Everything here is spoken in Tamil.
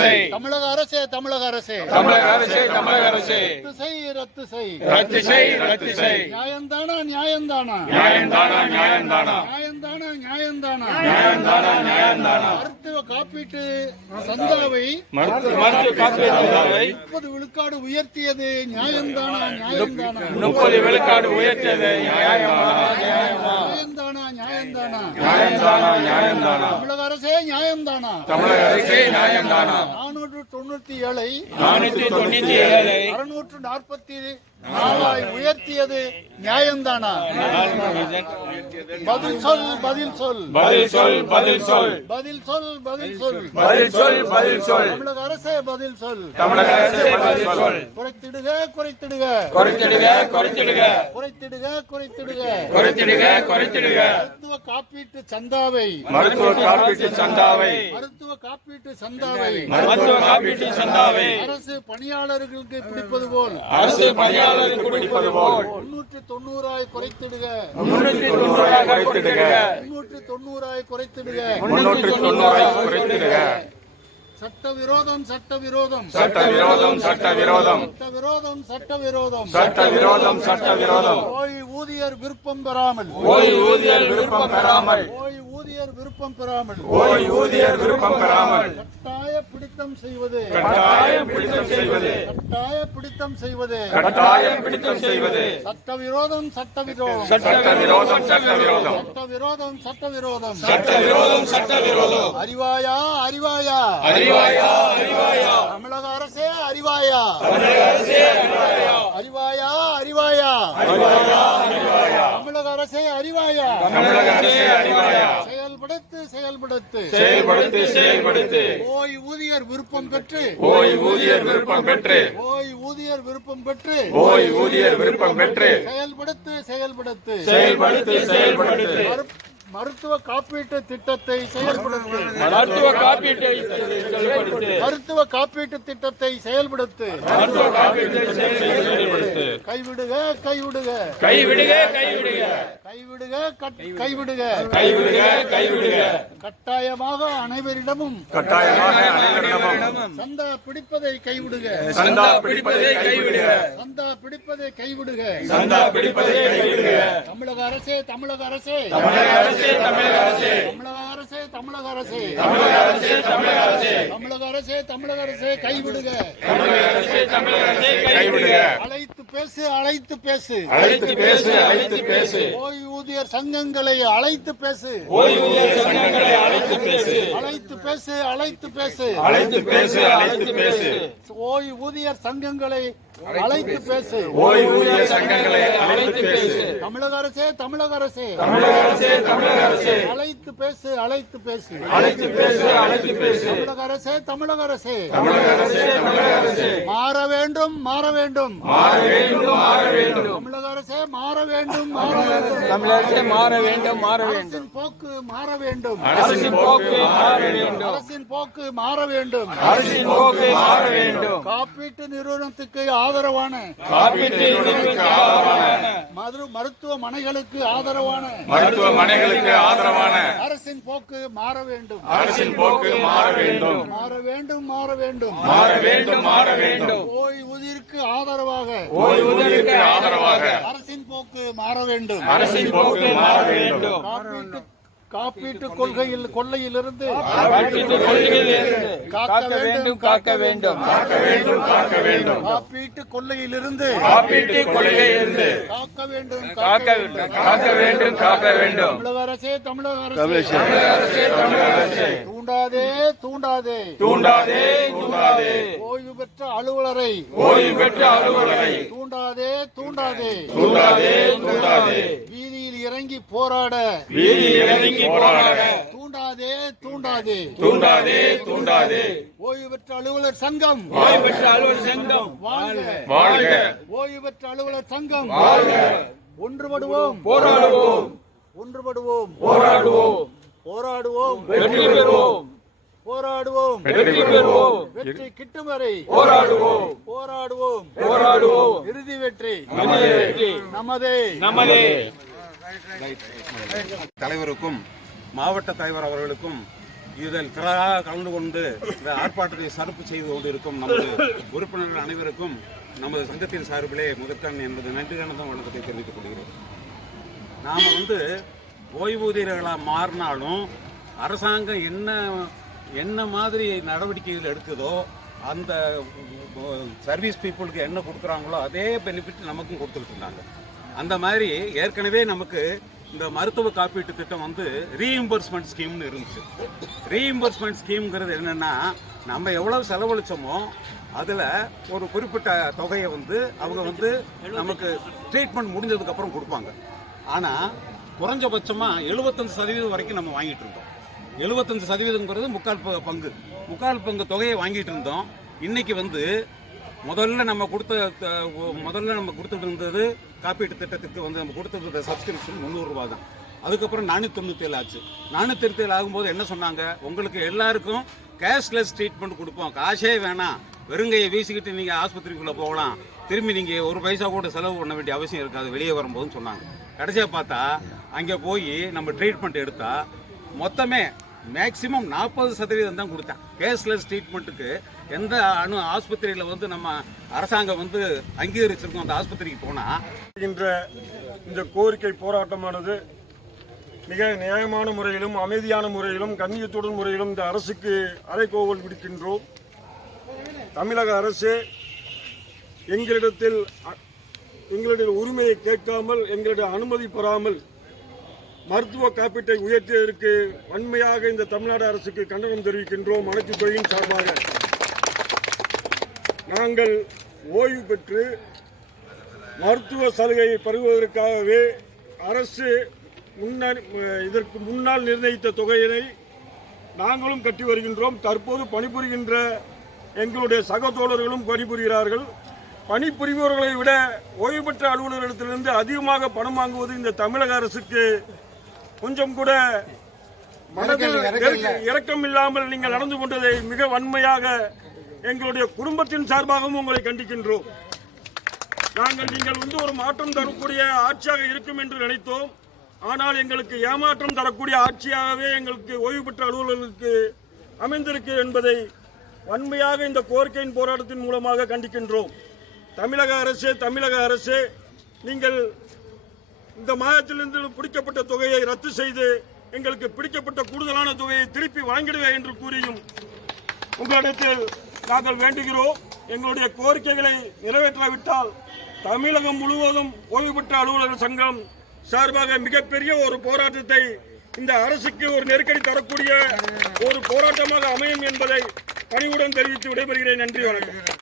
செய். தமிழக அரசே தமிழக அரசே தமிழக அரசே தமிழக அரசே ரத்து செய் ரத்து செய் ரத்து செய் ரத்து செய். நியாயந்தானா நியாயந்தானா நியாயந்தானா நியாயந்தானா நியாயந்தானா நியாயந்தானா நியாயந்தானா நியாயந்தானா. மருத்துவ காப்பீட்டு சந்தாவை மருத்துவ காப்பீட்டு சந்தாவை 30 விழுக்காடு உயர்த்தியது நியாயந்தானா நியாயந்தானா 30 விழுக்காடு உயர்த்தியது நியாயமா நியாயமா நியாயந்தானா நியாயந்தானா நியாயந்தானா நியாயந்தானா. தமிழக அரசே நியாயந்தானா தமிழக அரசே நியாயந்தானா 497 497 644 உயர்த்தியது நியாயந்தானா? பதில் சொல் பதில் சொல் பதில் சொல் பதில் சொல் பதில் சொல் பதில் சொல் பதில் சொல் பதில் சொல். தமிழக அரசே பதில் சொல் தமிழக அரசே பதில் சொல். குறைத்திடுக குறைத்திடுக குறைத்திடுக குறைத்திடுக குறைத்திடுக குறைத்திடுக குறைத்திடுக குறைத்திடுக. மருத்துவ காப்பீட்டு சந்தாவை மருத்துவ காப்பீட்டு சந்தாவை மருத்துவ காப்பீட்டு சந்தாவை மருத்துவ காப்பீட்டு சந்தாவை அரசு பணியாளர்களுக்கு பிடிப்பது போல் அரசு பணியாளருக்கு பிடிப்பது போல் 390 குறைத்திடுக 390 குறைத்திடுக 390 குறைத்திடுக 390 குறைத்திடுக. சட்டவிரோதம் சட்டவிரோதம் சட்டவிரோதம் சட்டவிரோதம் சட்டவிரோதம் சட்டவிரோதம் சட்டவிரோதம் சட்டவிரோதம். ஓய்வூதியர் விருப்பம் பெறாமல் ஓய்வூதியர் விருப்பம் பெறாமல் ஓய்வூதியர் விருப்பம் பெறாமல் ஓய்வூதியர் விருப்பம் பெறாமல் கட்டாய பிடித்தம் செய்வது கட்டாயம் பிடித்தம் செய்வது கட்டாய பிடித்தம் செய்வது கட்டாயம் பிடித்தம் செய்வது சட்டவிரோதம் சட்டவிரோதம் சட்டவிரோதம் சட்டவிரோதம் சட்டவிரோதம் சட்டவிரோதம் சட்டவிரோதம் சட்டவிரோதம். அறிவாயா அறிவாயா அறிவாயா அறிவாயா தமிழக அரசே அறிவாயா தமிழக அரசே அறிவாயா அறிவாயா அறிவாயா அறிவாயா அறிவாயா தமிழக அரசே அறிவாயா தமிழக அரசே அறிவாயா. செயல்படுத்து செயல்படுத்து செயல்படுத்து செயல்படுத்து. ஓய்வூதியர் விருப்பம் பெற்று ஓய்வூதியர் விருப்பம் பெற்று ஓய்வூதியர் விருப்பம் பெற்று ஓய்வூதியர் விருப்பம் பெற்று செயல்படுத்து செயல்படுத்து செயல்படுத்து செயல்படுத்து. மருத்துவ காப்பீட்டு திட்டத்தை செயல்படுத்து மருத்துவ காப்பீட்டை செயல்படுத்து மருத்துவ காப்பீட்டு திட்டத்தை செயல்படுத்து மருத்துவ காப்பீட்டை செயல்படுத்து. கைவிடுக கைவிடுக கைவிடுக கைவிடுக கைவிடுக கைவிடுக கைவிடுக கைவிடுக. கட்டாயமாக அனைவரிடமும் கட்டாயமாக அனைவரிடமும் சந்தா பிடிப்பதை கைவிடுக சந்தா பிடிப்பதை கைவிடுக சந்தா பிடிப்பதை கைவிடுக சந்தா பிடிப்பதை கைவிடுக. தமிழக அரசே தமிழக அரசே தமிழக அரசே தமிழக அரசே தமிழக அரசே தமிழக அரசே தமிழக அரசே தமிழக அரசே தமிழக அரசே தமிழக அரசே கைவிடுக தமிழக அரசே தமிழக அரசே கைவிடுக. அழைத்து பேசு அழைத்து பேசு அழைத்து பேசு அழைத்து பேசு. ஓய்வூதியர் சங்கங்களை அழைத்து பேசு ஓய்வூதியர் சங்கங்களை அழைத்து பேசு அழைத்து பேசு அழைத்து பேசு அழைத்து பேசு அழைத்து பேசு. ஓய்வூதியர் சங்கங்களை அழைத்து பேசு ஓய்வூதியர் சங்கங்களை அழைத்து பேசு. தமிழக அரசே தமிழக அரசே தமிழக அரசே தமிழக அரசே அழைத்து பேசு அழைத்து பேசு அழைத்து பேசு அழைத்து பேசு. தமிழக அரசே தமிழக அரசே தமிழக அரசே தமிழக அரசே மாற வேண்டும் மாற வேண்டும் மாற வேண்டும் மாற வேண்டும். தமிழக அரசே மாற வேண்டும் மாற வேண்டும் தமிழக அரசே மாற வேண்டும் மாற வேண்டும். அரசின் போக்கு மாற வேண்டும் அரசின் போக்கு மாற வேண்டும். அரசின் போக்கு மாற வேண்டும் அரசின் போக்கு மாற வேண்டும். காப்பீட்டு நிறுவனத்துக்கு ஆதரவான காப்பீட்டு நிறுவனங்களுக்கு ஆதரவான மருத்துவமனைகளுக்கு ஆதரவான மருத்துவமனைகளுக்கு ஆதரவான அரசின் போக்கு மாற வேண்டும் அரசின் போக்கு மாற வேண்டும் மாற வேண்டும் மாற வேண்டும் மாற வேண்டும் மாற வேண்டும். ஓய்வூதியருக்கு ஆதரவாக ஓய்வூதியருக்கு ஆதரவாக அரசின் போக்கு மாற வேண்டும் அரசின் போக்கு மாற வேண்டும். காப்பீட்டு கொள்ளையிலிருந்து காப்பீட்டு கொள்கையிலிருந்து காக்க வேண்டும் காக்க வேண்டும் காக்க வேண்டும் காக்க வேண்டும். காப்பீட்டு கொள்ளையிலிருந்து காப்பீட்டு கொள்கையிலிருந்து காக்க வேண்டும் காக்க வேண்டும் காக்க வேண்டும் காக்க வேண்டும். தமிழக அரசே தமிழக அரசே தமிழக அரசே தமிழக அரசே தூண்டாதே தூண்டாதே தூண்டாதே தூண்டாதே. ஓய்வு பெற்ற அலுவலரை ஓய்வு பெற்ற அலுவலரை தூண்டாதே தூண்டாதே தூண்டாதே தூண்டாதே. வீதியில் இறங்கி போராட வீதி இறங்கி போராட தூண்டாதே தூண்டாதே தூண்டாதே தூண்டாதே. ஓய்வு பெற்ற அலுவலர் சங்கம் ஓய்வு பெற்ற அலுவலர் சங்கம் வாழ்க வாழ்க. ஓய்வு பெற்ற அலுவலர் சங்கம் வாழ்க. ஒன்றுபடுவோம் போராடுவோம் ஒன்றுபடுவோம் போராடுவோம் போராடுவோம் வெற்றி பெறுவோம் போராடுவோம் வெற்றி பெறுவோம் வெற்றி கிட்டும் வரை போராடுவோம் போராடுவோம் போராடுவோம். இறுதி வெற்றி வெற்றி நமதே நமதே. தலைவருக்கும் மாவட்ட தலைவர் அவர்களுக்கும் இதில் திரளாக கலந்து கொண்டு இந்த ஆர்ப்பாட்டத்தை சிறப்பு செய்து கொண்டிருக்கும் நமது உறுப்பினர்கள் அனைவருக்கும் நமது சங்கத்தின் சார்பிலே முதற்கண் என்பது நன்றி கணத்தம் வணக்கத்தை தெரிவித்துக் கொள்கிறோம். நாம் ஓய்வூதியர்களாக மாறினாலும் அரசாங்கம் என்ன மாதிரி நடவடிக்கைகள் எடுக்குதோ அந்த சர்வீஸ் பீப்புளுக்கு என்ன கொடுக்குறாங்களோ அதே பெனிஃபிட் நமக்கும் கொடுத்துக்கிட்டு இருந்தாங்க. அந்த மாதிரி ஏற்கனவே நமக்கு இந்த மருத்துவ காப்பீட்டு திட்டம் ரீஇம்பர்ஸ்மெண்ட் ஸ்கீம்னு இருந்துச்சு. ரீஇம்பர்ஸ்மெண்ட் ஸ்கீம்ங்கிறது என்னென்னா, நம்ம எவ்வளவு செலவழிச்சோமோ அதில் ஒரு குறிப்பிட்ட தொகையை அவங்க நமக்கு ட்ரீட்மெண்ட் முடிஞ்சதுக்கப்புறம் கொடுப்பாங்க. ஆனால் குறைஞ்சபட்சமாக 75% வரைக்கும் நம்ம வாங்கிட்டு இருந்தோம். 75%ங்கிறது முக்கால் பங்கு தொகையை வாங்கிட்டு இருந்தோம். இன்னைக்கு முதல்ல நம்ம கொடுத்துட்டு இருந்தது காப்பீட்டு திட்டத்துக்கு நம்ம கொடுத்துருந்த சப்ஸ்கிரிப்ஷன் 300 ரூபா தான். அதுக்கப்புறம் 497 ஆச்சு. 497 ஆகும்போது என்ன சொன்னாங்க, உங்களுக்கு எல்லாருக்கும் கேஷ்லெஸ் ட்ரீட்மெண்ட் கொடுப்போம், காசே வேணாம், வெறுங்கையை வீசிக்கிட்டு நீங்கள் ஆஸ்பத்திரிக்குள்ளே போகலாம், திரும்பி நீங்கள் ஒரு பைசா கூட செலவு பண்ண வேண்டிய அவசியம் இருக்காது வெளியே வரும்போதுன்னு சொன்னாங்க. கடைசியாக பார்த்தா அங்கே போய் நம்ம ட்ரீட்மெண்ட் எடுத்தால் மொத்தமே மேக்சிமம் 40% தான் கொடுத்தேன். கேஷ்லெஸ் ட்ரீட்மெண்ட்டுக்கு எந்த ஆஸ்பத்திரியில் நம்ம அரசாங்கம் அங்கீகரிச்சிருக்கோம் அந்த ஆஸ்பத்திரிக்கு போனால் இந்த கோரிக்கை போராட்டமானது மிக நியாயமான முறையிலும் அமைதியான முறையிலும் கண்ணியத்துடன் முறையிலும் இந்த அரசுக்கு அறைகோவல் விடுக்கின்றோம். தமிழக அரசு எங்களுடைய உரிமையை கேட்காமல், எங்களுடைய அனுமதி பெறாமல் மருத்துவ காப்பீட்டை உயர்த்தியதற்கு வன்மையாக இந்த தமிழ்நாடு அரசுக்கு கண்டனம் தெரிவிக்கின்றோம். அனைத்து துறையின் சார்பாக நாங்கள் ஓய்வு பெற்று மருத்துவ சலுகையை பெறுவதற்காகவே அரசு இதற்கு முன்னால் நிர்ணயித்த தொகையினை நாங்களும் கட்டி வருகின்றோம். தற்போது பணிபுரிகின்ற எங்களுடைய சக தோழர்களும் பணிபுரிகிறார்கள். பணிபுரிபவர்களை விட ஓய்வு பெற்ற அலுவலர்களிடத்திலிருந்து அதிகமாக பணம் வாங்குவது இந்த தமிழக அரசுக்கு கொஞ்சம் கூட மனதில் இரக்கம் இல்லாமல் நீங்கள் நடந்து கொண்டதை மிக வன்மையாக எங்களுடைய குடும்பத்தின் சார்பாகவும் உங்களை கண்டிக்கின்றோம். நீங்கள் ஒரு மாற்றம் தரக்கூடிய ஆட்சியாக இருக்கும் என்று நினைத்தோம். ஆனால் எங்களுக்கு ஏமாற்றம் தரக்கூடிய ஆட்சியாகவே எங்களுக்கு ஓய்வு பெற்ற அலுவலர்களுக்கு அமைந்திருக்கு என்பதை வன்மையாக இந்த கோரிக்கையின் போராட்டத்தின் மூலமாக கண்டிக்கின்றோம். தமிழக அரசு நீங்கள் இந்த மாதத்திலிருந்து பிடிக்கப்பட்ட தொகையை ரத்து செய்து எங்களுக்கு பிடிக்கப்பட்ட கூடுதலான தொகையை திருப்பி வாங்கிடுவேன் என்று கூறியும் உங்களிடத்தில் நாங்கள் வேண்டுகிறோம். எங்களுடைய கோரிக்கைகளை நிறைவேற்றாவிட்டால் தமிழகம் முழுவதும் ஓய்வு பெற்ற அலுவலர்கள் சங்கம் சார்பாக மிகப்பெரிய ஒரு போராட்டத்தை இந்த அரசுக்கு ஒரு நெருக்கடி தரக்கூடிய ஒரு போராட்டமாக அமையும் என்பதை பணிவுடன் தெரிவித்து விடைபெறுகிறேன். நன்றி, வணக்கம்.